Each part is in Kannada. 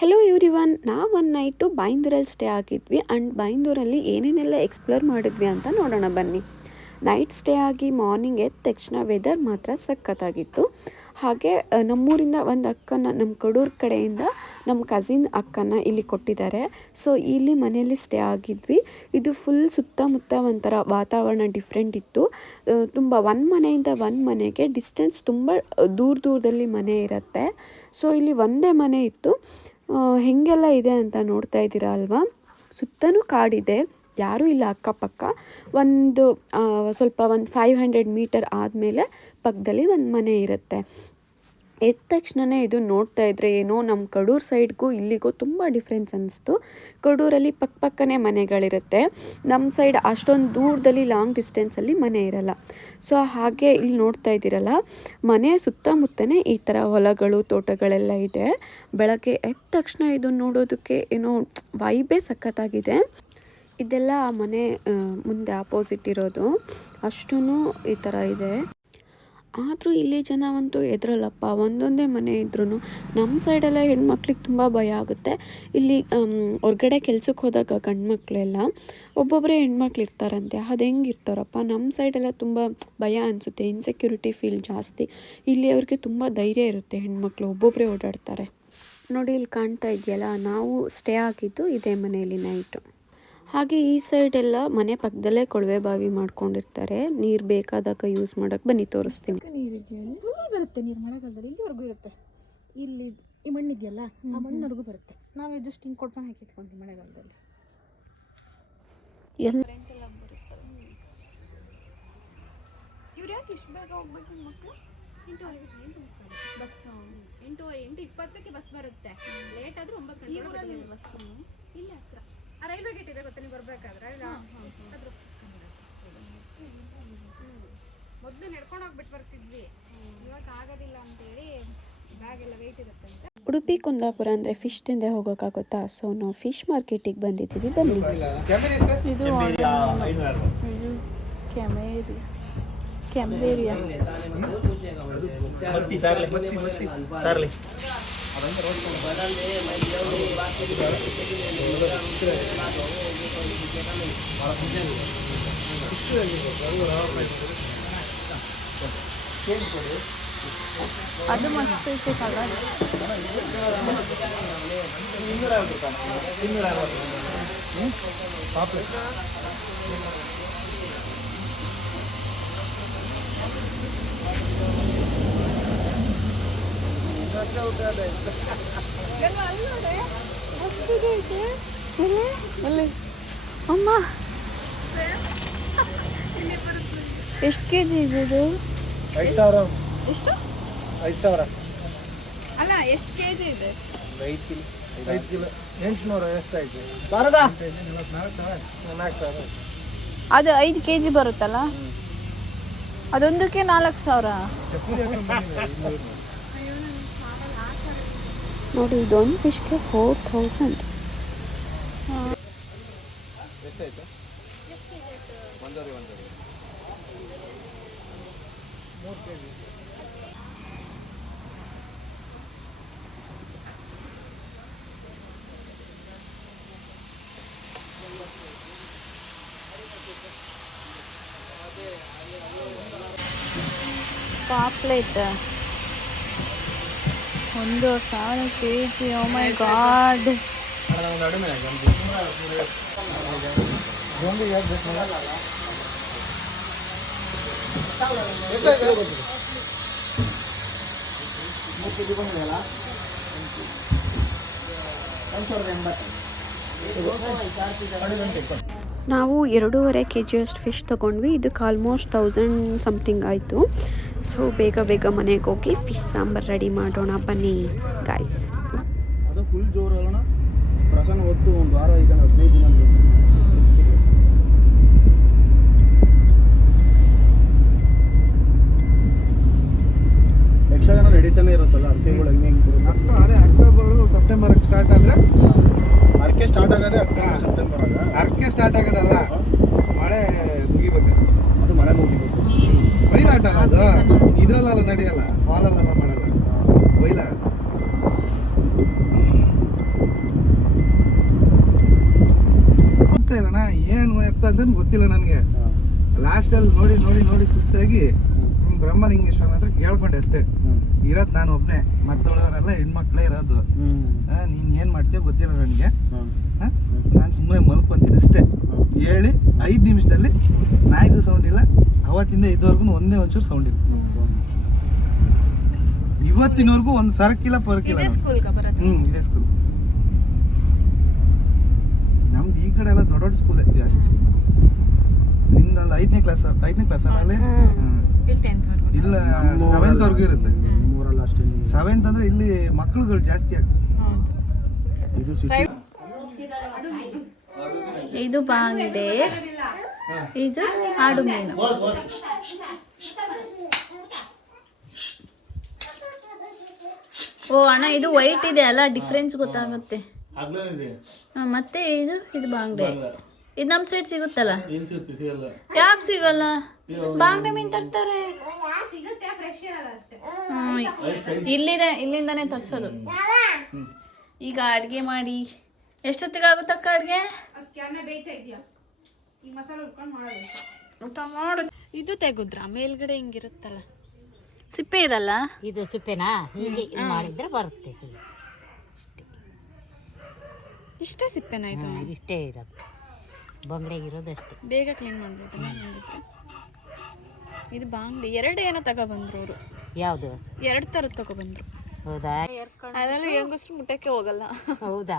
ಹೆಲೋ ಇವ್ರಿ ಒನ್ ನಾವು ಒನ್ ನೈಟು ಬೈಂದೂರಲ್ಲಿ ಸ್ಟೇ ಆಗಿದ್ವಿ ಆ್ಯಂಡ್ ಬೈಂದೂರಲ್ಲಿ ಏನೇನೆಲ್ಲ ಎಕ್ಸ್ಪ್ಲೋರ್ ಮಾಡಿದ್ವಿ ಅಂತ ನೋಡೋಣ ಬನ್ನಿ. ನೈಟ್ ಸ್ಟೇ ಆಗಿ ಮಾರ್ನಿಂಗ್ ಎದ್ದ ತಕ್ಷಣ ವೆದರ್ ಮಾತ್ರ ಸಖತ್ತಾಗಿತ್ತು. ಹಾಗೆ ನಮ್ಮೂರಿಂದ ಒಂದು ಅಕ್ಕನ ನಮ್ಮ ಕಡೂರು ಕಡೆಯಿಂದ ನಮ್ಮ ಕಸಿನ್ ಅಕ್ಕನ ಇಲ್ಲಿ ಕೊಟ್ಟಿದ್ದಾರೆ. ಸೊ ಇಲ್ಲಿ ಮನೆಯಲ್ಲಿ ಸ್ಟೇ ಆಗಿದ್ವಿ. ಇದು ಫುಲ್ ಸುತ್ತಮುತ್ತ ಒಂಥರ ವಾತಾವರಣ ಡಿಫ್ರೆಂಟ್ ಇತ್ತು. ತುಂಬ ಒಂದು ಮನೆಯಿಂದ ಒಂದು ಮನೆಗೆ ಡಿಸ್ಟೆನ್ಸ್ ತುಂಬ ದೂರ ದೂರದಲ್ಲಿ ಮನೆ ಇರುತ್ತೆ. ಸೊ ಇಲ್ಲಿ ಒಂದೇ ಮನೆ ಇತ್ತು. ಹೆಂಗೆಲ್ಲ ಇದೆ ಅಂತ ನೋಡ್ತಾ ಇದ್ದೀರಾ ಅಲ್ವಾ? ಸುತ್ತಲೂ ಕಾಡಿದೆ. ಯಾರೂ ಇಲ್ಲ ಅಕ್ಕಪಕ್ಕ. ಒಂದು ಸ್ವಲ್ಪ ಒಂದು ಫೈವ್ ಹಂಡ್ರೆಡ್ ಮೀಟರ್ ಆದಮೇಲೆ ಪಕ್ಕದಲ್ಲಿ ಒಂದು ಮನೆ ಇರುತ್ತೆ. ಎದ್ದ ತಕ್ಷಣವೇ ಇದು ನೋಡ್ತಾ ಇದ್ರೆ ಏನೋ ನಮ್ಮ ಕಡೂರು ಸೈಡ್ಗೂ ಇಲ್ಲಿಗೂ ತುಂಬ ಡಿಫ್ರೆನ್ಸ್ ಅನ್ನಿಸ್ತು ಕಡೂರಲ್ಲಿ ಪಕ್ಕ ಪಕ್ಕನೇ ಮನೆಗಳಿರುತ್ತೆ. ನಮ್ಮ ಸೈಡ್ ಅಷ್ಟೊಂದು ದೂರದಲ್ಲಿ ಲಾಂಗ್ ಡಿಸ್ಟೆನ್ಸಲ್ಲಿ ಮನೆ ಇರಲ್ಲ. ಸೊ ಹಾಗೆ ಇಲ್ಲಿ ನೋಡ್ತಾ ಇದ್ದೀರಲ್ಲ, ಮನೆ ಸುತ್ತಮುತ್ತನೇ ಈ ಥರ ಹೊಲಗಳು, ತೋಟಗಳೆಲ್ಲ ಇದೆ. ಬೆಳಗ್ಗೆ ಎದ್ದ ತಕ್ಷಣ ಇದು ನೋಡೋದಕ್ಕೆ ಏನೋ ವೈಬೇ ಸಖತ್ತಾಗಿದೆ. ಇದೆಲ್ಲ ಆ ಮನೆ ಮುಂದೆ ಆಪೋಸಿಟ್ ಇರೋದು. ಅಷ್ಟೂ ಈ ಥರ ಇದೆ. ಆದರೂ ಇಲ್ಲಿ ಜನ ಅಂತೂ ಎದುರಲ್ಲಪ್ಪ. ಒಂದೊಂದೇ ಮನೆ ಇದ್ರೂ ನಮ್ಮ ಸೈಡೆಲ್ಲ ಹೆಣ್ಮಕ್ಳಿಗೆ ತುಂಬ ಭಯ ಆಗುತ್ತೆ. ಇಲ್ಲಿ ಹೊರಗಡೆ ಕೆಲ್ಸಕ್ಕೆ ಹೋದಾಗ ಗಂಡ್ಮಕ್ಳೆಲ್ಲ ಒಬ್ಬೊಬ್ಬರೇ ಹೆಣ್ಮಕ್ಳು ಇರ್ತಾರಂತೆ. ಅದು ಹೆಂಗೆ ಇರ್ತಾರಪ್ಪ ನಮ್ಮ ಸೈಡೆಲ್ಲ ತುಂಬ ಭಯ ಅನಿಸುತ್ತೆ. ಇನ್ಸೆಕ್ಯೂರಿಟಿ ಫೀಲ್ ಜಾಸ್ತಿ. ಇಲ್ಲಿ ಅವ್ರಿಗೆ ತುಂಬ ಧೈರ್ಯ ಇರುತ್ತೆ ಹೆಣ್ಮಕ್ಳು ಒಬ್ಬೊಬ್ಬರೇ ಓಡಾಡ್ತಾರೆ. ನೋಡಿ, ಇಲ್ಲಿ ಕಾಣ್ತಾ ಇದೆಯಲ್ಲ? ನಾವು ಸ್ಟೇ ಆಗಿದ್ದು ಇದೇ ಮನೆಯಲ್ಲಿ ನೈಟು ಹಾಗೆ ಈ ಸೈಡ್ ಎಲ್ಲ ಮನೆ ಪಕ್ಕದಲ್ಲೇ ಕೊಳವೆ ಬಾವಿ ಮಾಡ್ಕೊಂಡಿರ್ತಾರೆ. ನೀರು ಬೇಕಾದಾಗ ಯೂಸ್ ಮಾಡೋಕೆ ಬನ್ನಿ ತೋರಿಸ್ತೀನಿ. ಫುಲ್ ಬರುತ್ತೆ ನೀರು ಮಳೆಗಾಲದಲ್ಲಿ ಇಲ್ಲಿವರೆಗೂ ಇರುತ್ತೆ. ಇಲ್ಲಿ ಈ ಮಣ್ಣಿದೆಯಲ್ಲ ಆ ಮಣ್ಣವರೆಗೂ ಬರುತ್ತೆ. ನಾವು ಜಸ್ಟ್ ಹಿಂಗೆ ಕೊಟ್ಟು ಹಾಕಿ ಇಟ್ಕೊಂತೀವಿ ಮಳೆಗಾಲದಲ್ಲಿ. ಎಲ್ಲ ಇವ್ರು ಯಾಕೆ ಇಷ್ಟು ಬೇಗ ಹೋಗ್ಬೇಕು ಮಕ್ಕಳು ಬಸ್ ಎಂಟು ಎಂಟು ಇಪ್ಪತ್ತಕ್ಕೆ ಬಸ್ ಬರುತ್ತೆ. ಲೇಟ್ ಆದ್ರೆ ಒಂಬತ್ತು ಗಂಟೆ ಬಸ್ ಇಲ್ಲಿ ಹತ್ರ. ಆ ರೈಲ್ವೆ ಗೇಟ್ ಇದೆ ಗೊತ್ತಾ ನೀವು ಬರ್ಬೇಕಾದ್ರೆ ಅದ್ರ ಮೊದಲು ನಡ್ಕೊಂಡು ಹೋಗ್ಬಿಟ್ಟು ಬರ್ತಿದ್ವಿ ಇವಾಗ ಆಗೋದಿಲ್ಲ ಅಂತೇಳಿ ಬ್ಯಾಗ್ ಎಲ್ಲ ವೆಯ್ಟ್ ಇರುತ್ತೆ ಅಂತ ಉಡುಪಿ ಕುಂದಾಪುರ ಅಂದ್ರೆ ಫಿಶ್ ತಿಂದೆ ಹೋಗೋಕಾಗುತ್ತಾ ಸೊ ನಾವು ಫಿಶ್ ಮಾರ್ಕೆಟಿಗೆ ಬಂದಿದ್ದೀವಿ ಬನ್ನಿ ಇದು ಇದು ಕೆಮೇರಿ ತರ್ಲಿ ಅದು ಮಸ್ತ್ ಐತೆ ಕಲರ್ ಅಮ್ಮ ಎಷ್ಟು ಕೆ ಜಿ ಇದೆ ಇದು ಐದು ಸಾವಿರ ಎಷ್ಟು ಐದು ಸಾವಿರ ಅಲ್ಲ ಎಷ್ಟು ಕೆ ಜಿ ಇದೆ ನಾಲ್ಕು ಸಾವಿರ ಅದು ಐದು ಕೆ ಜಿ ಬರುತ್ತಲ್ಲ? ಅದೊಂದಕ್ಕೆ ನಾಲ್ಕು ಸಾವಿರ? ನೋಡಿ ಇದೊಂದು ಫಿಶ್ಗೆ ಫೋರ್ ಥೌಸಂಡ್ ಪಾಪ್ಲೇಟ್. ಒಂದು ಸಾವಿರ K G oh my god ನಾವು ಎರಡೂವರೆ ಕೆ ಜಿಯಷ್ಟು ಫಿಶ್ ತಗೊಂಡ್ವಿ. ಇದಕ್ಕೆ ಆಲ್ಮೋಸ್ಟ್ ತೌಸಂಡ್ ಸಮಥಿಂಗ್ ಆಯಿತು. ಸೊ ಬೇಗ ಬೇಗ ಮನೆಗೆ ಹೋಗಿ ಫಿಶ್ ಸಾಂಬಾರು ರೆಡಿ ಮಾಡೋಣ. ಬನ್ನಿ ಗಾಯ್ಸ್ ಅದು ಫುಲ್ ಜೋರು ಅಲ್ಲಣ ಪ್ರಸನ್ನ ಹೊತ್ತು ಒಂದು ವಾರ ಇದ್ದಾನೆ ಹದಿನೈದು ದಿನ. ಯಕ್ಷಗಾನ ನಡೀತಾನೆ ಇರುತ್ತಲ್ಲ ಅರ್ಕೆಗಳು ಹೆಂಗೆ ಹೆಂಗೆ ಅದೇ ಅಕ್ಟೋಬರ್ ಸೆಪ್ಟೆಂಬರ್ ಸ್ಟಾರ್ಟ್ ಆದ್ರೆ ಅರ್ಕೆ ಸ್ಟಾರ್ಟ್ ಆಗೋದೇ ಅಕ್ಟೋಬರ್ ಸೆಪ್ಟೆಂಬರ್ ಆಗ ಅರ್ಕೆ ಸ್ಟಾರ್ಟ್ ಆಗೋದಲ್ಲ? ಇದ್ರಲ್ಲೆಲ್ಲ ನಡೆಯಲ್ಲ ಹಾಲಲ್ಲೆಲ್ಲ ಮಾಡಲ್ಲ. ಒಯ್ಲ ಹೋಗ್ತಾ ಏನು ಎತ್ತ ಅಂತ ಗೊತ್ತಿಲ್ಲ ನನಗೆ. ಲಾಸ್ಟಲ್ಲಿ ನೋಡಿ ನೋಡಿ ನೋಡಿ ಸುಸ್ತಾಗಿ ಬ್ರಹ್ಮಲಿಂಗೇಶ್ವರ ಹತ್ರ ಕೇಳ್ಕೊಂಡೆ ಅಷ್ಟೇ. ಇರೋದು ನಾನು ಒಬ್ಬನೇ ಮತ್ತೊಳದವರೆಲ್ಲ ಹೆಣ್ಮಕ್ಳೇ ಇರೋದು. ನೀನು ಏನು ಮಾಡ್ತೀಯ ಗೊತ್ತಿಲ್ಲ ನನಗೆ. ನಾನು ಸುಮ್ಮನೆ ಮಲ್ಕೊತೀನಿ ಅಷ್ಟೇ. ಹೇಳಿ ಐದು ನಿಮಿಷದಲ್ಲಿ ನಾಯ್ದು ಸೌಂಡ್ ಇಲ್ಲ. ಅವತ್ತಿಂದ ಇದುವರೆಗೂ ಒಂದೇ ಒಂಚೂರು ಸೌಂಡ್ ಇಲ್ಲ ಇವತ್ತಿನವರೆಗೂ ಒಂದು ಸರಕಿಲ್ಲ ಪರಕಿಲ್ಲ ಹ್ಮ್ ಇದೇ ಸ್ಕೂಲ್ ನಮ್ದು ಈ ಕಡೆ ಎಲ್ಲ ದೊಡ್ಡ ದೊಡ್ಡ ಸ್ಕೂಲ್ ಜಾಸ್ತಿ. ನಿಮ್ದಲ್ಲ ಐದನೇ ಕ್ಲಾಸ್ ಐದನೇ ಕ್ಲಾಸ್ ಅಲ್ಲಿ ಇಲ್ಲಿ ಸೆವೆಂತ್ ವರ್ಗೂ. ಇರುತ್ತೆ. ಸೆವೆಂತ್ ಅಂದ್ರೆ ಇಲ್ಲಿ ಮಕ್ಳುಗಳು ಜಾಸ್ತಿ ಆಗುತ್ತೆ ಇದು ಸಿಟಿ ಇದು ಬಾಂಗ್ಡೆ. ಇದು ಆಡು ಮೀನು ಓ ಅಣ್ಣ ಇದು ವೈಟ್ ಇದೆ ಅಲ್ಲ? ಡಿಫ್ರೆನ್ಸ್ ಗೊತ್ತಾಗುತ್ತೆ. ಹಾ, ಮತ್ತೆ ಇದು? ಇದು ಬಾಂಗ್ಡೆ. ಇದು ನಮ್ಮ ಸೈಡ್ ಸಿಗುತ್ತಲ್ಲ? ಯಾಕೆ ಸಿಗಲ್ಲ? ಬಾಂಗ್ಡೆ ಮೀನ್ ತರ್ತಾರೆ. ಇಲ್ಲಿದೆ ಇಲ್ಲಿಂದಾನೇ ತರ್ಸೋದು. ಈಗ ಅಡ್ಗೆ ಮಾಡಿ. ಎಷ್ಟೊತ್ತಿಗೆ ಆಗುತ್ತೆ ಅಕ್ಕ ಅಡ್ಗೆ ಬೇಯ್ತಾ ಇದೆಯಾ ಈ ಮಸಾಲೆ ಉಟ್ಕೊಂಡು ಮಾಡೋದು. ಊಟ ಮಾಡು. ಇದು ತೆಗುದ್ರ? ಮೇಲ್ಗಡೆ ಹಿಂಗಿರುತ್ತಲ್ಲ. ಸಿಪ್ಪೆ ಇರಲ್ಲ? ಇದು ಸಿಪ್ಪೆನಾ? ಹೀಗೆ ಇದು ಮಾಡಿದ್ರೆ ಬರುತ್ತೆ ಹೀಗೆ. ಇಷ್ಟೇ. ಸಿಪ್ಪೆನ ಇದು? ಹ್ಮ್, ಇಷ್ಟೇ ಇರೋದು. ಬಂಗಡೆಗಿರೋದು ಅಷ್ಟೇ. ಬೇಗ ಕ್ಲೀನ್ ಮಾಡ್ಬಿಡ್ತೀನಿ ಇದು ಬಾಂಗ್ಲಿ ಎರಡು ಏನೋ ತಗೊಬಂದ್ರು ಅವರು. ಯಾವುದು? ಎರಡು ಥರದ್ದು ತಗೊಬಂದ್ರು. ಹೌದಾ? ಅದೆಲ್ಲ ಹೆಂಗಸ್ರು ಮುಟ್ಟಕ್ಕೆ ಹೋಗಲ್ಲ. ಹೌದಾ?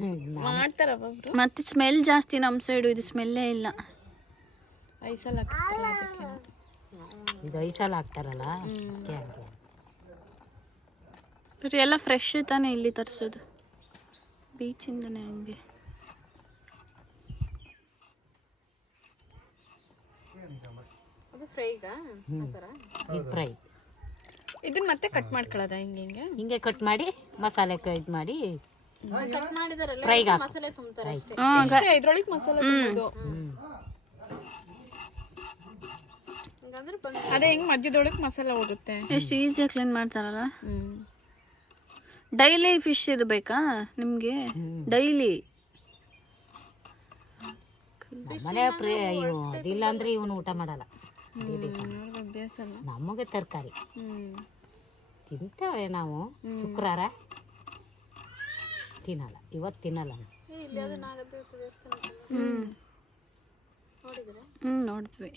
ಹ್ಮ್, ಮಾಡ್ತಾರ ಒಬ್ಬೊಬ್ರು ಮತ್ತೆ ಸ್ಮೆಲ್ ಜಾಸ್ತಿ ನಮ್ಮ ಸೈಡು ಇದು ಸ್ಮೆಲ್ಲೇ ಇಲ್ಲ. ಐಸಲ್ ಹಾಕ್ತಾರಲ್ಲ ಅದಕ್ಕೆ. ಇದು ಐಸಲ್ ಹಾಕ್ತಾರಲ್ಲ? ಅದಕ್ಕೆ. ಬಟ್ ಎಲ್ಲ ಫ್ರೆಶ್ ತಾನೇ ಇಲ್ಲಿ ತರಿಸೋದು. ಬೀಚಿಂದನೇ ಹಂಗೆ. ಫ್ರೈ ಇದನ್ನ ಮತ್ತೆ ಕಟ್ ಮಾಡ್ಕೊಳ್ಳೋದ ಹಿಂಗೆ ಹಿಂಗೆ? ಹಿಂಗೆ ಕಟ್ ಮಾಡಿ ಮಸಾಲೆ ಇದು ಮಾಡಿ ಫ್ರೈಗೆ ಹಾಕು. ಇಷ್ಟೇ ಇದ್ರೊಳಗೆ ಮಸಾಲೆ ತುಂಬೋದು. ಅದೇ ಹೆಂಗ್ ಮಧ್ಯದೊಳಗೆ ಮಸಾಲೆ ಹೋಗುತ್ತೆ. ಎಷ್ಟು ಈಸಿಯಾಗಿ ಕ್ಲೀನ್ ಮಾಡ್ತಾರಲ್ಲ? ಡೈಲಿ ಫಿಶ್ ಇರಬೇಕಾ ನಿಮಗೆ? ಡೈಲಿ ಮನೆ ಪ್ರೇ ಇವು ಅದಿಲ್ಲ ಅಂದ್ರೆ ಇವನು ಊಟ ಮಾಡಲ್ಲ. ನಮಗೆ ತರಕಾರಿ. ತಿಂತಾವೆ ನಾವು ಶುಕ್ರವಾರ. ತಿನ್ನಲ್ಲ ಇವತ್ತು ತಿನ್ನಲ್ಲ. ಹ್ಞೂ ಹ್ಞೂ ನೋಡಿದ್ವಿ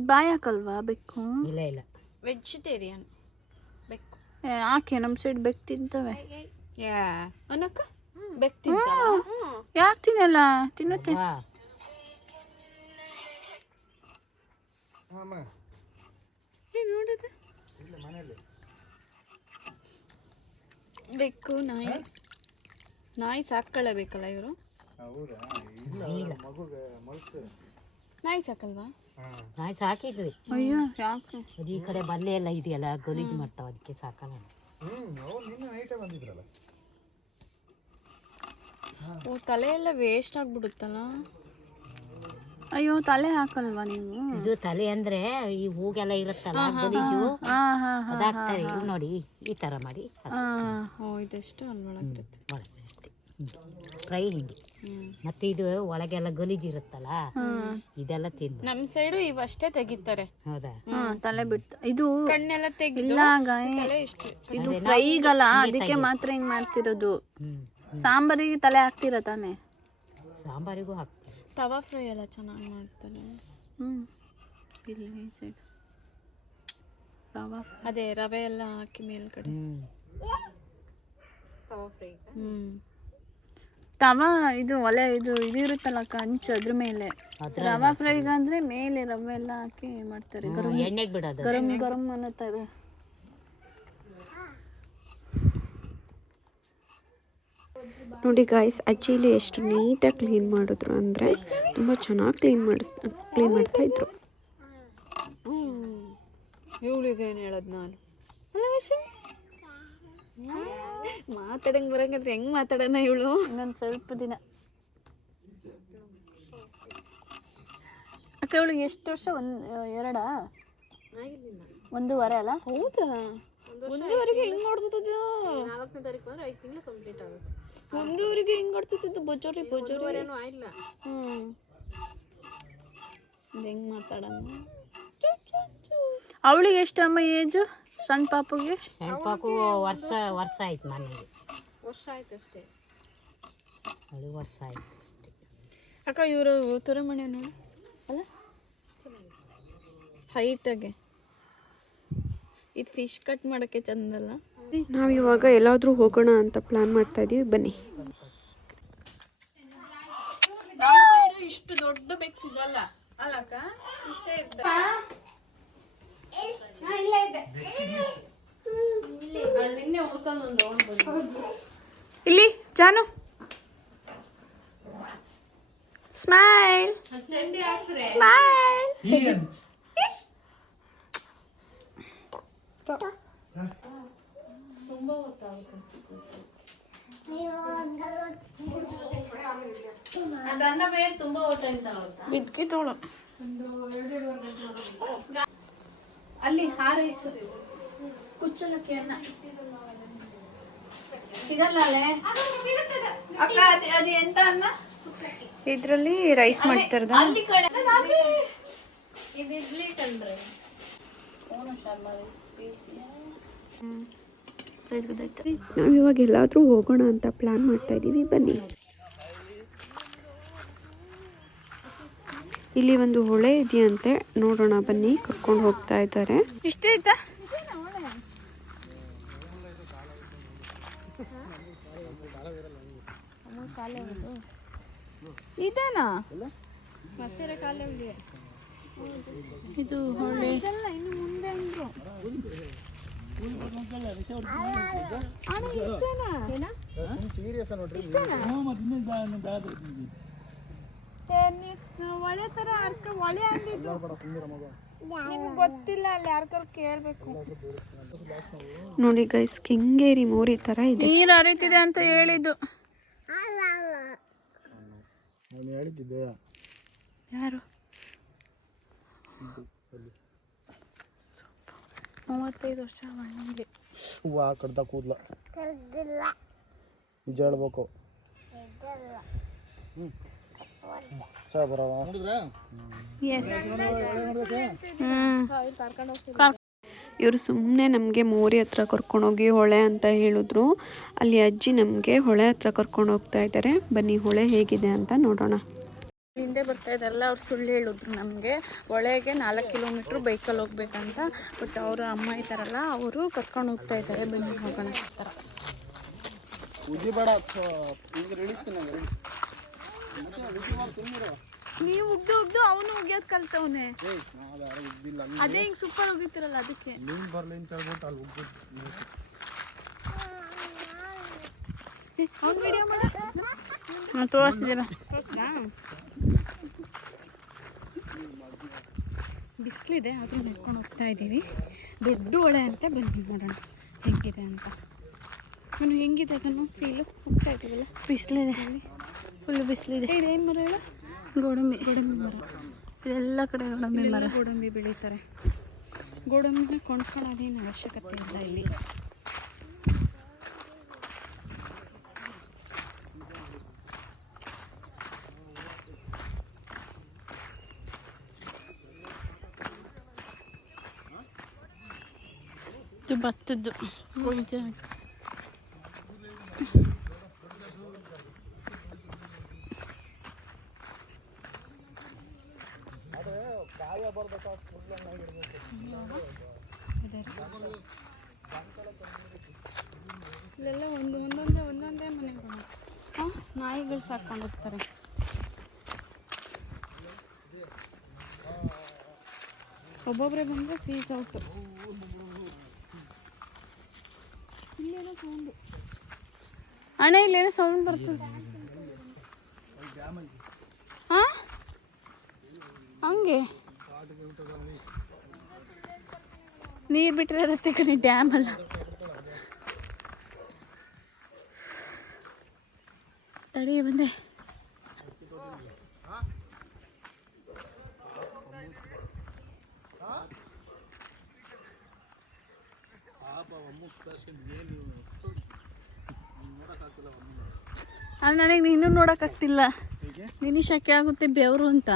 ಇದು ಬಾಯಿ ಹಾಕಲ್ವಾ ಬೆಕ್ಕು? ಇಲ್ಲ ಇಲ್ಲ. ವೆಜಿಟೇರಿಯನ್ ಬೆಕ್ಕು. ಯಾಕೆ ನಮ್ಮ ಸೈಡ್ ಬೆಕ್ಕು ತಿಂತವೆ? ಯಾ. ಅನ್ನಕ್ಕ ಬೆಕ್ ತಿಂತಾವ ಯಾಕೆ ತಿನ್ನಲ್ಲ? ತಿನ್ನುತ್ತೆ. ನೋಡದ. ಬೆಕ್ಕು ನಾಯಿ. ನಾಯಿ ಸಾಕೊಳ್ಳಬೇಕಲ್ಲ ಇವರು? ಇಲ್ಲ ನಾಯಿ ಸಾಕಲ್ವಾ? ನಾಯಿ ಸಾಕಿದ್ವಿ. ಅಯ್ಯೋ ಸಾಕು ಅದು ಈ ಕಡೆ ಬಲ್ಲೆ ಎಲ್ಲ ಇದೆಯಲ್ಲ ಗಲೀಜು ಮಾಡ್ತಾವ ಅದಕ್ಕೆ ಸಾಕಲ್ಲ ಓ ತಲೆ ಎಲ್ಲ ವೇಸ್ಟ್ ಆಗ್ಬಿಡುತ್ತಲ್ಲ? ಅಯ್ಯೋ ತಲೆ ಹಾಕಲ್ವಾ ನೀವು? ಇದು ತಲೆ ಅಂದ್ರೆ ಈ ಹೂಗೆಲ್ಲ ಇರುತ್ತಲ್ಲ ಗಲೀಜು? ಹಾ ಹಾ ಹಾ ಅದಾಗ್ತಾರೆ. ಇವ್ ನೋಡಿ ಈ ತರ ಮಾಡಿ ಹಾ ಓ ಇದೆಷ್ಟು ಅಷ್ಟೇ. ಫ್ರೈ ಹಿಂಗೆ ಮತ್ತೆ ಇದು ಒಳಗೆಲ್ಲ ಗಲೀಜು ಇರುತ್ತಲ್ಲ? ಇದೆಲ್ಲ ತಿನ್ನು ನಮ್ಮ ಸೈಡು ಇವಷ್ಟೇ ತೆಗಿತಾರೆ. ಹೌದಾ? ತಲೆ ಬಿಡ್ತ. ಇದು ಕಣ್ಣೆಲ್ಲ ತೆಗಿಲ್ಲ ಇದು ಫ್ರೈಗಲ್ಲ ಅದಕ್ಕೆ ಮಾತ್ರ ಹಿಂಗ್ ಮಾಡ್ತಿರೋದು. ಸಾಂಬಾರಿಗೆ ತಲೆ ಹಾಕ್ತಿರ ತಾನೆ? ಸಾಂಬಾರಿಗೂ ಹಾಕ್ತಾರೆ ತವಾ ಫ್ರೈ ಎಲ್ಲ ಚೆನ್ನಾಗಿ ಮಾಡ್ತಾರೆ. ಹ್ಮ್. ಇಲ್ಲಿ ಈ ಸೈಡ್ ರವಾ ಅದೇ ರವೆ ಎಲ್ಲ ಹಾಕಿ ಮೇಲ್ಗಡೆ. ಹ್ಮ್. ಹ್ಮ್. ತವಾ ಇದು ಒಲೆ ಇದು ಇದು ಇರುತ್ತಲ್ಲ ಕಂಚು ಹಂಚು ಅದ್ರ ಮೇಲೆ. ರವ ಫ್ರೈಗ ಅಂದ್ರೆ ಮೇಲೆ ರವೆ ಎಲ್ಲ ಹಾಕಿ ಮಾಡ್ತಾರೆ. ಗರಂ ಎಣ್ಣೆಗೆ ಬಿಡೋದು. ಗರಂ ಗರಂ ಅನ್ನತ್ತಾರೆ. ನೋಡಿ ಗಾಯ್ಸ್ ಅಜ್ಜಿಲಿ ಎಷ್ಟು ನೀಟಾಗಿ ಕ್ಲೀನ್ ಮಾಡಿದ್ರು ಅಂದರೆ ತುಂಬ ಚೆನ್ನಾಗಿ ಕ್ಲೀನ್ ಮಾಡಿಸ್ ಕ್ಲೀನ್ ಮಾಡ್ತಾ ಇದ್ರು. ಹ್ಞೂ ಇವಳಿಗೇನು ಹೇಳೋದು ನಾನು? ಮಾತಾಡಂಗ್ ಬರಂಗಂದ್ರೆ ಹೆಂಗ್ ಮಾತಾಡೋಣ ಇವಳು? ಇನ್ನೊಂದು ಸ್ವಲ್ಪ ದಿನ. ಅಕ್ಕ ಇವಳಿಗೆ ಎಷ್ಟು ವರ್ಷ? ಒಂದು ಎರಡಾ? ಒಂದೂವರೆ ಅಲ್ಲ? ಹೌದಾ? ಒಂದೂವರೆಗೆ ಹೆಂಗ್ ನೋಡ್ತಿದ್ದು ನಾಲ್ಕನೇ ತಾರೀಕು ಅಂದ್ರೆ ಐದು ತಿಂಗಳು ಕಂಪ್ಲೀಟ್ ಆಗುತ್ತೆ. ಒಂದೂವರೆಗೆ ಹೆಂಗ್ ನೋಡ್ತಿದ್ದು ಬೊಜೋರಿ ಬೊಜೋರಿ. ಆಗಿಲ್ಲ ಹ್ಞೂ ಅದು ಹೆಂಗೆ ಮಾತಾಡೋಣ? ಅವಳಿಗೆ ಎಷ್ಟು ಅಮ್ಮ ಏಜು? ಸಣ್ಣ ಪಾಪುಗೆ? ಸಣ್ಣ ವರ್ಷ ವರ್ಷ ಆಯ್ತು ಮನೆಗೆ. ವರ್ಷ ಆಯ್ತು ಅಷ್ಟೇ ಅದು ವರ್ಷ ಆಯ್ತು ಅಷ್ಟೇ ಅಕ್ಕ ಇವರು ತುರಮಣಿ ನೋಡಿ. ಅಲ್ಲ? ಹೈಟಾಗೆ ಇದು ಫಿಶ್ ಕಟ್ ಮಾಡೋಕ್ಕೆ ಚಂದಲ್ಲ ನಾವು ಇವಾಗ ಎಲ್ಲಾದರೂ ಹೋಗೋಣ ಅಂತ ಪ್ಲಾನ್ ಮಾಡ್ತಾ ಇದ್ದೀವಿ ಬನ್ನಿ. ಇಷ್ಟು ದೊಡ್ಡ ಅಲ್ಲ ಅಲ್ಲಕ್ಕ ಇಷ್ಟೇ ಇರ್ತದೆ ನಿನ್ನೆ ಹುಡ್ಕೊಂಡು ಒಂದು ರೌಂಡ್ ಬಂದು ಇಲ್ಲಿ ಜಾನು. ಸ್ಮೈಲ್ ಸ್ಮೈಲ್ ಬಿದ್ಕಿತೋಳು ಅಲ್ಲಿ ಹಾರೈಸು ಕುಚ್ಚಲಕ್ಕಿ ಅನ್ನ ಇದಲ್ಲ ಅಲೆ ಅಕ್ಕ ಅದ್ ಅದು ಎಂತ ಅನ್ನ ಇದರಲ್ಲಿ ರೈಸ್ ಮಾಡ್ತಾರದ ನಾವು. ಇವಾಗ ಎಲ್ಲಾದರೂ ಹೋಗೋಣ ಅಂತ ಪ್ಲಾನ್ ಮಾಡ್ತಾ ಇದ್ದೀವಿ ಬನ್ನಿ. ಇಲ್ಲಿ ಒಂದು ಹೊಳೆ ಇದೆಯಂತೆ. ನೋಡೋಣ ಬನ್ನಿ. ಕರ್ಕೊಂಡು ಹೋಗ್ತಾ ಇದ್ದಾರೆ. ಇಷ್ಟ ಆಯ್ತಾ? ಇದೇನಾ? ಮತ್ತೆ ಕಾಲೇ ಇದೆ ಇದು ಹೊಳೆ ಒಳ್ಳೆ ತರ ಅರ್ಕ ಒಳ್ಳೆ ಅಂದಿದ್ದು. ನಿಮ್ಗೆ ಗೊತ್ತಿಲ್ಲ ಅಲ್ಲಿ ಯಾರ್ಗಾರು ಕೇಳಬೇಕು. ನೋಡಿ ಗೈಸ್ ಕೆಂಗೇರಿ ಮೋರಿ ತರ ಇದೆ. ನೀರು ಹರಿತಿದೆ ಅಂತ ಹೇಳಿದ್ದು. ನಾನು ಹೇಳಿದ್ದೆ ಯಾರು ಮೂವತ್ತೈದು ವರ್ಷ ಮನೆಯಲ್ಲಿ ಹೂವು ಕಡ್ದ ಕೂದ್ಲ ನಿಜ ಹೇಳ್ಬೇಕು ಹ್ಞೂ ಸರ್ ಬರೋಣ ನೋಡಿದ್ರೆ ಇವರು ಸುಮ್ಮನೆ ನಮಗೆ ಮೋರಿ ಹತ್ರ ಕರ್ಕೊಂಡೋಗಿ ಹೊಳೆ ಅಂತ ಹೇಳಿದ್ರು. ಅಲ್ಲಿ ಅಜ್ಜಿ ನಮಗೆ ಹೊಳೆ ಹತ್ರ ಕರ್ಕೊಂಡು ಹೋಗ್ತಾ ಇದ್ದಾರೆ ಬನ್ನಿ ಹೊಳೆ ಹೇಗಿದೆ ಅಂತ ನೋಡೋಣ. ಹಿಂದೆ ಬರ್ತಾ ಇದ್ದಲ್ಲ ಅವ್ರು ಸುಳ್ಳು ಹೇಳಿದ್ರು ನಮಗೆ. ಹೊಳೆಗೆ ನಾಲ್ಕು ಕಿಲೋಮೀಟ್ರ್ ಬೈಕಲ್ಲಿ ಹೋಗ್ಬೇಕಂತ. ಬಟ್ ಅವರು ಅಮ್ಮ ಇದ್ದಾರಲ್ಲ ಅವರು ಕರ್ಕೊಂಡು ಹೋಗ್ತಾ ಇದ್ದಾರೆ ಬನ್ನಿ ಹೋಗೋಣ ಈ ನೀವು ಉಗ್ದು ಉಗ್ದು ಅವನು ಉಗಿಯೋದು ಕಲ್ತವನೆ. ಅದೇ ಹಿಂಗೆ ಸೂಪರ್ ಉಗಿತಿರಲ್ಲ ಅದಕ್ಕೆ. ನೀನು ಬರಲಿ ಅಂತ ಹೇಳ್ಬಿಟ್ಟು ಅಲ್ಲಿ ಉಗ್ಬಿಟ್ಟು ಅವ್ನು ವಿಡಿಯೋ ಮಾಡ. ಬಿಸಿಲಿದೆ ಆದರೂ ನಡ್ಕೊಂಡು ಹೋಗ್ತಾ ಇದ್ದೀವಿ. ದೊಡ್ಡ ಹೊಳೆ ಅಂತ ಬನ್ನಿ ನೋಡೋಣ. ಹೆಂಗಿದೆ ಅಂತ. ನಾನು ಹೆಂಗಿದೆ ಅದನ್ನು ಫೀಲು ಹೋಗ್ತಾ ಇದ್ದೀವಲ್ಲ? ಬಿಸಿಲಿದೆ. ಫುಲ್ ಬಿಸಿಲಿದೆ. ಇದೇನು ಮರ ಹೇಳ? ಗೋಡಂಬಿ ಗೋಡಂಬಿ ಮರ. ಎಲ್ಲ ಕಡೆ ಗೋಡಂಬಿ ಮರ. ಗೋಡಂಬಿ ಬೆಳೀತಾರೆ. ಗೋಡಂಬಿನ ಕೊಂಡ್ಕೊಳ್ಳೋದೇನು ಅವಶ್ಯಕತೆ ಇಲ್ಲ ಇಲ್ಲಿ. ಇದು ಭತ್ತದ್ದು. ಇಲ್ಲೆಲ್ಲ ಒಂದು, ಒಂದೊಂದೇ ಒಂದೊಂದೇ ಮನೆಗಳು ಹಾಂ? ನಾಯಿಗಳು ಸಾಕೊಂಡಿರ್ತಾರೆ ಒಬ್ಬೊಬ್ಬರೇ ಬಂದರೆ ಫೀಸ್ ಔಟ್ ಇಲ್ಲೇನೋ ಸೌಂಡು ಅಣ್ಣ, ಇಲ್ಲೇನೋ ಸೌಂಡ್ ಬರ್ತದೆ. ಹಾಂ? ಹಂಗೆ? ನೀರು ಬಿಟ್ಟರೆ ಅದತ್ತೆ ಕಣಿ ಡ್ಯಾಮ್ ಅಲ್ಲ. ತಡಿ ಬಂದೆ. ಅದು ನನಗೆ ನೀನು ನೋಡೋಕ್ಕಾಗ್ತಿಲ್ಲ ನಿನ್ನ ಶಕೆ ಆಗುತ್ತೆ ಬೆವರು ಅಂತ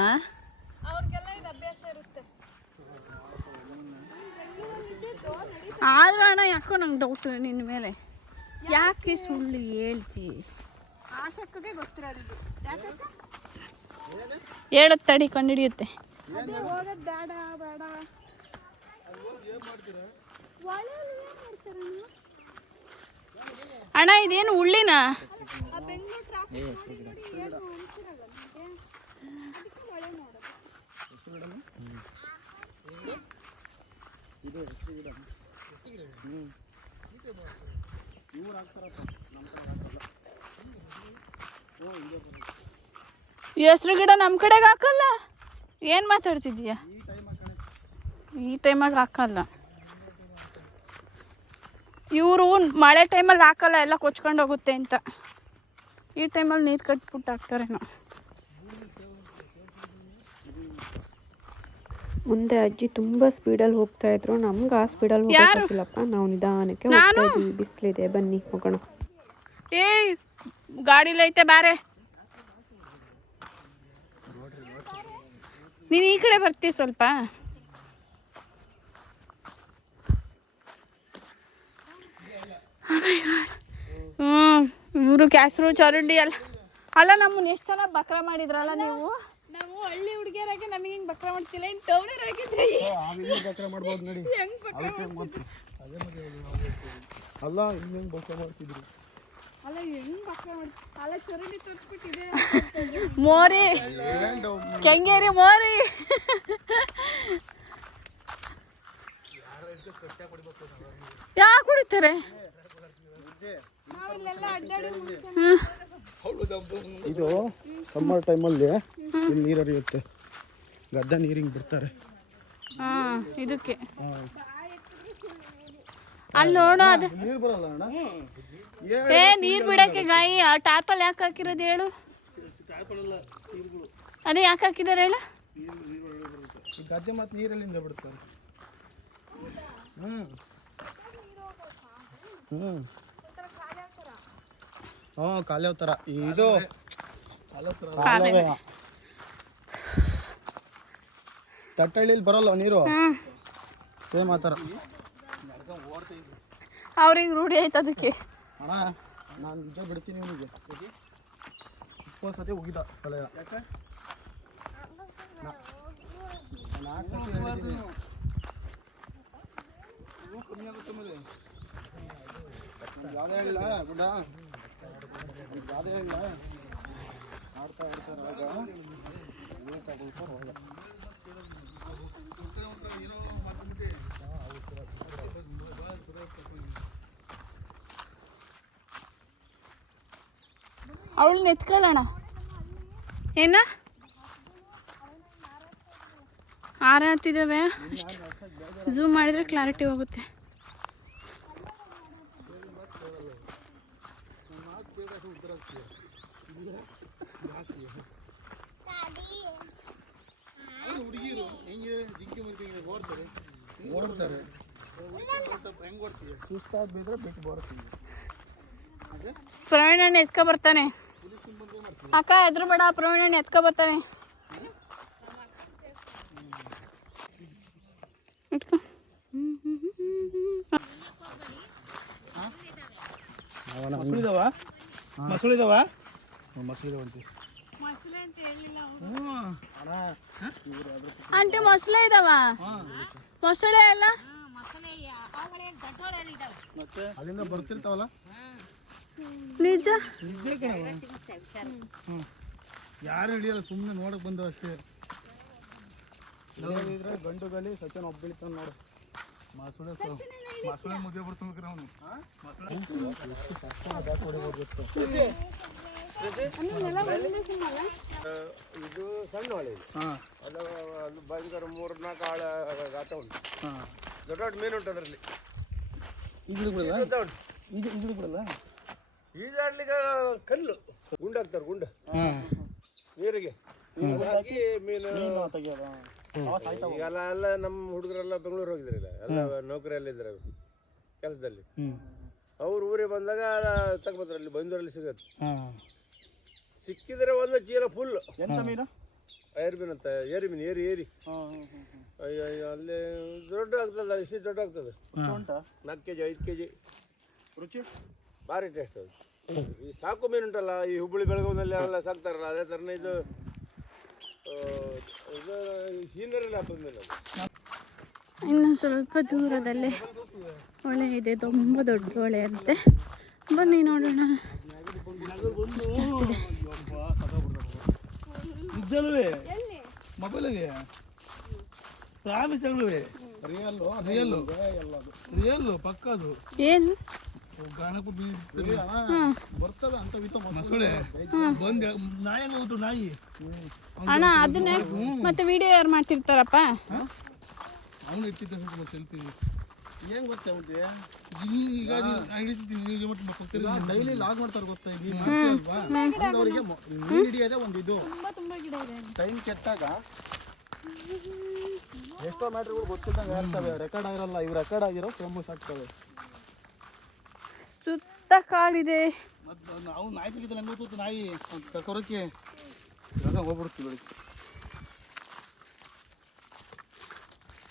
ಅವ್ರಿಗೆಲ್ಲ ಇದು ಅಭ್ಯಾಸ ಇರುತ್ತೆ ಆದ್ರೂ ಅಣ್ಣ ಯಾಕೋ ನಂಗೆ ಡೌಟ್ ನಿನ್ನ ಮೇಲೆ? ಯಾಕೆ ಸುಳ್ಳು ಹೇಳ್ತಿ? ಆ ಶಕ್ಕಗೆ ಗೊತ್ತಿರೋದು ಹೇಳತ್ ತಡಿ ಕಂಡಿಡಿಯುತ್ತೆ ಬೇಡ ಬೇಡ? ಅಣ್ಣ ಇದೇನು ಉಳ್ಳಿನ? ಆ ಅದಕ್ಕೆ ಒಳ್ಳೆ ಮಾಡೋದು ಹೆಸ್ರು ಗಿಡ ನಮ್ಮ ಕಡೆಗೆ ಹಾಕಲ್ಲ? ಏನು ಮಾತಾಡ್ತಿದ್ದೀಯ? ಈ ಟೈಮಾಗ ಹಾಕಲ್ಲ. ಇವರು ಮಳೆ ಟೈಮಲ್ಲಿ ಹಾಕಲ್ಲ, ಎಲ್ಲ ಕೊಚ್ಕೊಂಡು ಹೋಗುತ್ತೆ ಅಂತ. ಈ ಟೈಮಲ್ಲಿ ನೀರು ಕಟ್ಬಿಟ್ಟು ಹಾಕ್ತಾರೇನೋ. ಮುಂದೆ ಅಜ್ಜಿ ತುಂಬ ಸ್ಪೀಡಲ್ಲಿ ಹೋಗ್ತಾ ಇದ್ರು. ನಮ್ಗೆ ಆ ಸ್ಪೀಡಲ್ಲಿ? ಹೋಗಕ್ಕಾಗಿಲ್ಲಪ್ಪ ನಾವು ನಿಧಾನಕ್ಕೆ ಹೋಗ್ತಾ ಇದೀವಿ ಬಿಸಿಲಿದೆ. ಬನ್ನಿ ಹೋಗೋಣ. ಏಯ್ ಐತೆ ಬಾರೆ. ನೀನು ಈ ಕಡೆ ಬರ್ತೀಯ ಸ್ವಲ್ಪ. ಹ್ಞೂ ಇವರು ಕ್ಯಾಸ್ರು ಚರಂಡಿ ಅಲ್ಲ. ಅಲ್ಲ ನಮ್ಮನ್ನ ಎಷ್ಟು ಚೆನ್ನಾಗಿ ಬಕ್ರ ಮಾಡಿದ್ರಲ್ಲ ನೀವು? ನಾವು ಹಳ್ಳಿ ಹುಡುಗಿಯರಾಗೆ ನಮಗೆ ಹಿಂಗೆ ಬಕ್ರ ಮಾಡ್ತಿಲ್ಲ ಇನ್ನು ಟೌನರ್ ಆಗಿದ್ರೆ. ಮಾಡ್ಬೋದು ನೋಡಿ. ಹೆಂಗ್ ಬಕ್ರ ಅಲ್ಲ ಇನ್ನೇನು ಬೊಕ್ಕ ಮಾಡ್ತಿದ್ರು? ಅಲ್ಲ ಹೆಂಗ್ ಬಕ್ರ ಮಾಡ್ತಿ ಅಲ್ಲ ಚರಂಡಿ ತೋರಿಸ್ಬಿಟ್ಟಿದೆ ಮೋರಿ ಕೆಂಗೇರಿ ಮೋರಿ. ಯಾಕೆ ಕುಡಿತಾರೆ? ನಾವಿಲ್ಲೆಲ್ಲ ಅಡ್ಡಾಡಿ ಹ್ಮ್. ಇದು ಸಮ್ಮರ್ ಟೈಮಲ್ಲಿ ಇಲ್ಲಿ ನೀರು ಹರಿಯುತ್ತೆ. ಗದ್ದೆ ನೀರಿಂಗ್ ಬಿಡ್ತಾರೆ. ಹಾಂ ಇದಕ್ಕೆ. ಅಲ್ಲಿ ನೋಡು ಅದು. ನೀರು ಬರಲ್ಲ ಅಣ್ಣ. ಏ ನೀರ್ ಬಿಡಕ್ಕೆ ಗಾಯಿ ಆ ಟಾರ್ಪಲ್ ಯಾಕೆ ಹಾಕಿರೋದು ಹೇಳು? ಅದೇ ಯಾಕೆ ಹಾಕಿದಾರೆ ಹೇಳು? ಗದ್ದೆ ಮತ್ತು ನೀರಲ್ಲಿಂದ ಬಿಡ್ತಾರೆ. ಹ್ಞೂ ಹ್ಞೂ ಹ್ಞೂ ಕಾಲೇವ್ ಥರ ಇದು. ತಟ್ಟಳ್ಳಿಲಿ ಬರಲ್ಲ ನೀರು. ಸೇಮ್ ಆ ಥರ. ಅವ್ರಿಗೆ ರೂಢಿ ಆಯ್ತು ಅದಕ್ಕೆ. ಅಣ್ಣ ನಾನು ನಿಜ ಬಿಡ್ತೀನಿ ಇವನಿಗೆ ಇಪ್ಪತ್ತು ಸತಿ ಉಗಿದ. ನಮ್ಗೆ ಯಾವುದೇ ಆಗಿಲ್ಲ ಗುಡ್ಡ ಆಡ್ತಾ ಆಡ್ತಾರೆ ಎತ್ಕೊಳ್ಳೋಣ. ಏನ? ಹಾರಾಡ್ತಿದ್ದಾವೆ ಝೂಮ್ ಮಾಡಿದ್ರೆ ಕ್ಲಾರಿಟಿ ಹೋಗುತ್ತೆ. ಓಡ್ತಾರೆ ಸುಸ್ತಾಗಿ ಬಿದ್ರೆ ಬಿಟ್ಟು ಬರುತ್ತೆ ಪ್ರವೀಣಣ್ಣ ಎತ್ಕೊ ಬರ್ತಾನೆ ಅಕ್ಕ ಎದ್ರು ಬೇಡ ಪ್ರವೀಣಣ್ಣ ಎತ್ಕೊ ಬರ್ತಾನೆ ಇಟ್ಕೊ ಮಸಳಿದಾವ ಮಸಳಿದಾವ ಮಸಳಿದಾವ ಅಂತೀವಿ ಹ್ಞೂ ಅಣ್ಣ ಆಂಟಿ ಮೊಸಳೆ ಇದಾವ ಮೊಸಳೆ ಎಲ್ಲ ಮತ್ತೆ ಅಲ್ಲಿಂದ ಬರ್ತಿರ್ತಾವಲ್ಲ ನಿಜ ಯಾರು ಹಿಡಿಯಲ್ಲ ಸುಮ್ಮನೆ ನೋಡಕ್ ಬಂದವ ಅಷ್ಟೇ ಗಂಡು ಗಲಿ ಸಚಿನ್ ಒಬ್ಬ ಬೀಳ್ತಾನ ನೋಡು ಮಾಸುಳೆ ಮಾಸುಳೆ ಮುದ್ದೆ ಬರ್ತಾನ ಅವನು ಇದು ಸಣ್ಣ ಹೊಳೆ ಇದು. ಹಾಂ. ಅದು ಅದು ಭಯಂಕರ ಮೂರು ನಾಲ್ಕು ಆಳ ಆಟ ಉಂಟು. ಹಾಂ. ದೊಡ್ಡ ದೊಡ್ಡ ಮೀನು ಉಂಟು ಅದರಲ್ಲಿ. ಈಜಲು ಬಿಡಲ್ಲ? ಈಜು ಈಜಲು ಬಿಡಲ್ಲ? ಈಜಾಡ್ಲಿಕ್ಕೆ ಕಲ್ಲು. ಗುಂಡ ಹಾಕ್ತಾರೆ ಗುಂಡ. ಹಾಂ. ನೀರಿಗೆ. ನೀರು ಹಾಕಿ ಮೀನು. ತೆಗಿಯೋದ ಈಗೆಲ್ಲ ಎಲ್ಲ ನಮ್ಮ ಹುಡುಗರೆಲ್ಲ ಬೆಂಗಳೂರು ಹೋಗಿದ್ರಲ್ಲ ಎಲ್ಲ ನೌಕರಿಯಲ್ಲಿ ಇದ್ರೆ ಕೆಲಸದಲ್ಲಿ. ಅವ್ರ ಊರಿಗೆ ಬಂದಾಗ ತಗೊಬತ್ತಾರೆ ಅಲ್ಲಿ ಬಂದೂರಲ್ಲಿ ಸಿಗುತ್ತೆ ಸಿಕ್ಕಿದ್ರೆ ಒಂದು ಚೀಲ ಫುಲ್ ಎಂತ ಮೀನು? ಏರಿ ಮೀನು ಅಂತ ಏರಿ ಮೀನು ಏರಿ ಏರಿ. ಅಯ್ಯೋ ಅಯ್ಯೋ ಅಲ್ಲಿ ದೊಡ್ಡ ಆಗ್ತದೆ ಇಷ್ಟು ದೊಡ್ಡ ಆಗ್ತದೆ. ಉಂಟಾ? ನಾಲ್ಕು ಕೆ ಜಿ ಐದು ಕೆ ಜಿ ರುಚಿ? ಭಾರಿ ಟೇಸ್ಟ್ ಅದು. ಈ ಸಾಕು ಮೀನು ಉಂಟಲ್ಲ ಈ ಹುಬ್ಬಳ್ಳಿ ಬೆಳಗಾವಿನಲ್ಲಿ ಎಲ್ಲ ಸಾಕ್ತಾರಲ್ಲ ಅದೇ ಥರನೇ ಇದು ಆ, ಇದು ಸೀನರಲ್ಲಿ ಹಾಕೋದು ಮೀನು ಅದು. ಇನ್ನು ಸ್ವಲ್ಪ ದೂರದಲ್ಲಿ ಹೊಳೆ ಇದೆ ತುಂಬ ದೊಡ್ಡ ಹೊಳೆ ಅಂತೆ ಬನ್ನಿ ನೋಡೋಣ. ನಿಜಲ್ವೇ? ಮೊಬೈಲಿಗೆ? ಪ್ರಾಮಿಸ್ಗಳಿವೆ ರಿಯಲ್ಲು ರಿಯಲ್ ಪಕ್ಕ ಪಕ್ಕದು ಏನು? ಬರ್ತದ ಅಂತ ವಿತ ಮಸಳೆ. ಬಂದು ನಾಯಿ ನಾಯಿ. ಅಣ್ಣ ಅದನ್ನೇ ಮತ್ತೆ ವಿಡಿಯೋ ಯಾರು ಮಾಡ್ತಿರ್ತಾರಪ್ಪ? ಅವನು ಇಟ್ಟಿದ್ದ ಸ್ವಲ್ಪ ಸೆಲ್ಫಿ ಏನ್ ಗೊತ್ತೇ ಈಗ ಹಿಡಿತಿದ್ದೀನಿ ಮತ್ತೆ ಡೈಲಿ ಲಾಗ್ ಮಾಡ್ತಾರೆ ಗೊತ್ತಾ ನೀವ್ ಮಾಡ್ತೀಯಲ್ವಾ? ಅವ್ರಿಗೆ ಹಿಡಿಯೋದೇ ಒಂದು ಇದು ತುಂಬ ತುಂಬ ಗಿಡ ಇದೆ. ಟೈಮ್ ಕೆಟ್ಟಾಗ ಎಷ್ಟೋ ಮ್ಯಾಟ್ರಿಗಳು ಗೊತ್ತಿದ್ದಾಗ ಇರ್ತವೆ ರೆಕಾರ್ಡ್ ಆಗಿರಲ್ಲ. ಇವ್ರು ರೆಕಾರ್ಡ್ ಆಗಿರೋ ಫೇಮಸ್ ಆಗ್ತವೆ ಸುತ್ತ ಕಾಡಿದೆ. ಮತ್ತೆ ನಾವು ನಾಯಿ ಸಿಗಿದ್ರೆ ಹೆಂಗೆ ಗೊತ್ತು ನಾಯಿ? ಕರ್ಕೊರಕ್ಕೆ. ಇವಾಗ ಹೋಗ್ಬಿಡ್ತೀವಿ ಬೆಳಿಗ್ಗೆ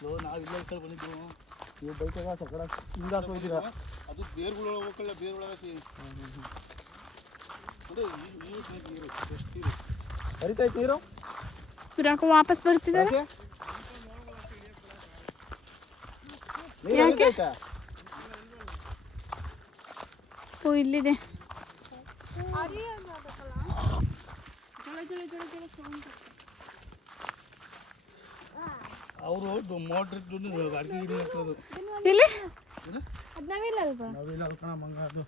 ಲೋ ನಾವು ಇಲ್ಲ ಈ ಕಡೆ ಬಂದಿದ್ದು. ನೀವು ಬೈಕಾಗ ಸಕಡ ಹಿಂಗ ಹೋಗಿದ್ದೀರಾ ಅದು ಬೇರ್ಗಳು ಹೋಗಲ್ಲ ಬೇರ್ಗಳಾಗಿ ಅದೇ ಈ ನೀರು ನೀರು ಎಷ್ಟು ನೀರು. ಹರಿತೈತೆ ನೀರು? ಇವ್ರು ಯಾಕೋ ವಾಪಸ್ ಬರ್ತಿದ್ದಾರೆ? ಯಾಕೆ? ನೀರು ಹರಿತೈತಾ? ಓ ಇಲ್ಲಿದೆ. ಅವರು ಮೋಟ್ರ್ ಇಟ್ಟು ಅಡಿಕೆ ಗಿಡ ಹಾಕೋದು ಇಲ್ಲಿ ಅದು ನಾವಿಲ್ಲ ಅಲ್ವಾ? ನಾವಿಲ್ಲ ಅಲ್ಕಣ ಮಂಗ ಅದು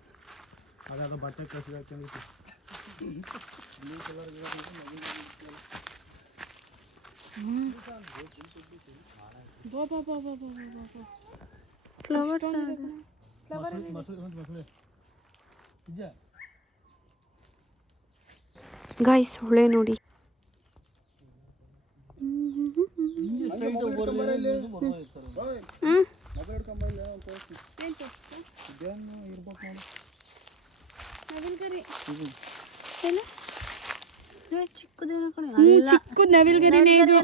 ಅದಾದ ಬಟ್ಟೆ ಕಸಿ ಹಾಕೊಂಡಿತ್ತು ಫ್ಲವರ್ಸ್ ಮೊಸಳೆ ನಿಜ? ಗಾಯ್ಸ್ ಹೊಳೆ ನೋಡಿ. ಚಿಕ್ಕದು ನವಿಲ್ಗರಿನೇ ಇದು.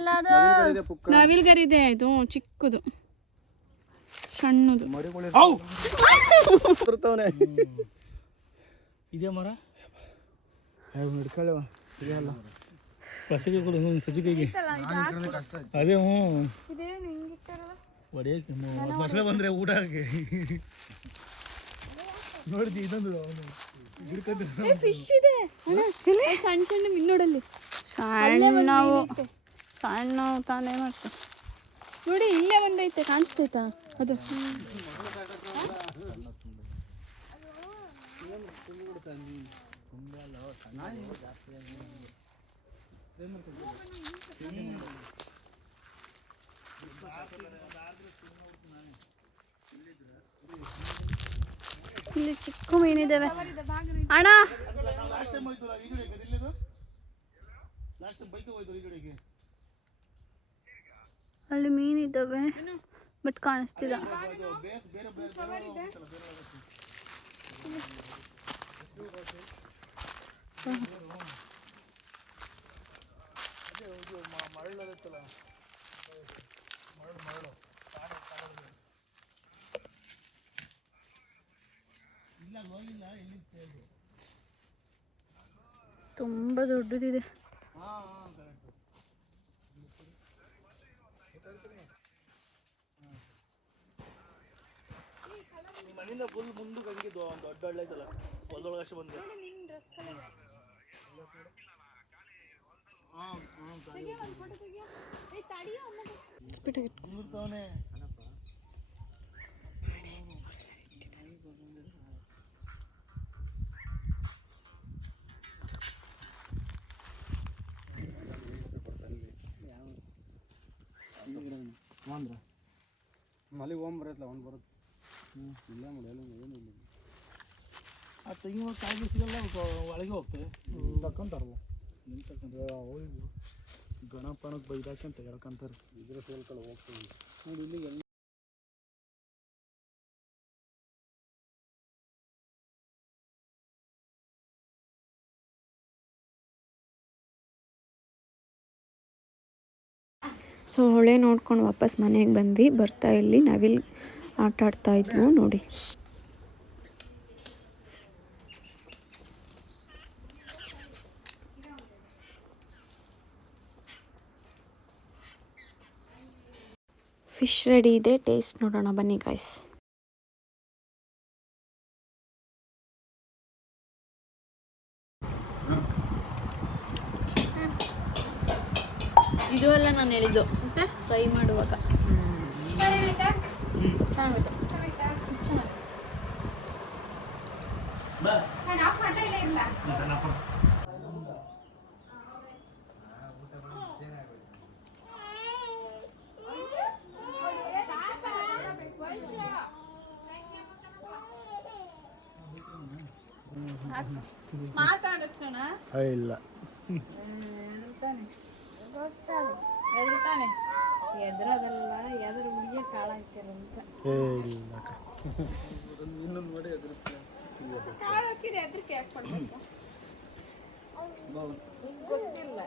ನವಿಲ್ಗರಿದೆ ಇದು ಚಿಕ್ಕದು. ಸಣ್ಣದು. ಇದೇ ಮರ? ಹಿಡ್ಕೊಳ್ಳವ. ಇದೆಯಲ್ಲ ಹೊಸಗೆ ಕೊಡು ಹ್ಞೂ ಸಜ್ಜಿಗೆಗೆ ಅದೇ ಹ್ಞೂ. ಹೊಡೆಯಕ್ಕೆ ಮೊಸಳೆ ಬಂದರೆ ಊಟ ಹಾಕಿ. ನೋಡಿದ್ವಿ ಇದೊಂದು ಫಿಶ್ ಇದೆ. ಸಣ್ಣ ಸಣ್ಣ ಮಿನ್ನೋಡಲ್ಲಿ ನಾವು ಸಣ್ಣ ತಾನೇ ಮಾಡ್ತೇವೆ ನೋಡಿ ಇಲ್ಲೇ ಒಂದೈತೆ ಕಾಣಿಸ್ತೈತಾ? ಅದು. ಇಲ್ಲಿ ಚಿಕ್ಕ ಮೀನಿದ್ದಾವೆ ಅಣ್ಣ! ಅಲ್ಲಿ ಮೀನಿದ್ದಾವೆ ಬಟ್ ಕಾಣಿಸ್ತಿಲ್ಲ ಅದು ಬೇಸ್ ಬೇರೆ ಬೇರೆ ಬೇರೆ ಹೋಗ್ತಲ್ಲ, ಬೇರೆ ಹೋಗುತ್ತೆ. ಅದೇ ಇದು ಮ- ಮರಳು ಇರುತ್ತಲ್ಲ ಮರಳು ಮರಳು ಕಾಡು ಕಾಡು ಇಲ್ಲ ಹೋಗಿಲ್ಲ ಇಲ್ಲಿ ತುಂಬ ದೊಡ್ಡದಿದೆ. ಹಾಂ ಹಾಂ ಕರೆಕ್ಟ್ ಮನೆಯಿಂದ ಫುಲ್ ಮುಂದಕ್ಕೆ ಹಂಗಿದ್ದು ಒಂದು ದೊಡ್ಡ ಹಳ್ಳಿ ಐತಲ್ಲ ಹೊಲದೊಳಗೆ ಅಷ್ಟು ಬಂದೆ ಕುಂದಿರ್ತಾವನೆ ಮಲಿ ಓಮ್ ಬರತ್ತಲ್ಲ ಅವ್ನು ಬರುತ್ತೆ ಇಲ್ಲ ಮಾಡಿ ಏನು ಇಲ್ಲ ಆ ತೆಂಗಿನ ಕಾಯಿ ಬಿಸಿಲೆಲ್ಲ ಒಳಗೆ ಹೋಗ್ತದೆ ನಿಂತಕ್ಕಂಥ ಹೋಗಿ ಗಣಪನಕ್ಕೆ ಬೈದಾಕಂತ ಹೇಳ್ಕೊಂತಾರೆ. ಇದ್ರ ಸೇಲ್ಕೊಂಡು ಹೋಗ್ತೀವಿ ನೋಡಿ ಇಲ್ಲಿ ಎಲ್ಲ ಸೊ ಹೊಳೆ ನೋಡ್ಕೊಂಡು ವಾಪಸ್ ಮನೆಗೆ ಬಂದ್ವಿ. ಬರ್ತಾ ಇಲ್ಲಿ ನವಿಲ್ ಆಟ ಆಡ್ತಾ ಇದ್ವು ನೋಡಿ. ಫಿಶ್ ರೆಡಿ ಇದೆ. ಟೇಸ್ಟ್ ನೋಡೋಣ. ಬನ್ನಿ ಗಾಯ್ಸ್ ಇದು ಅಲ್ಲ ನಾನು ಹೇಳಿದ್ದು. ಮತ್ತೆ? ಫ್ರೈ ಮಾಡುವಾಗ. ಚೆನ್ನಾಗಿತ್ತು? ನಾನು ಎದ್ರಕ್ಕೆ ಯಾಕೆ ಕೊಡ್ಬೇಕು ಗೊತ್ತಿಲ್ಲ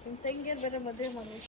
ನಿಂಗ್ ಗೊತ್ತಲ್ಲ ಏನು ಸುಮ್ನೆ ನಮಿಗ್ ಗೊತ್ತಿಲ್ಲ ಆಶಕ್ಕೂ ಗೊತ್ತು ಹುಡುಗಿರು ಬೇರೆ ಇದ್ಬಿಟ್ರಿ ನಿಮ್ಮ ತಂಗಿಯರ್ ಬೇರೆ ಮದುವೆ ಮಾಡ್ಬೇಕು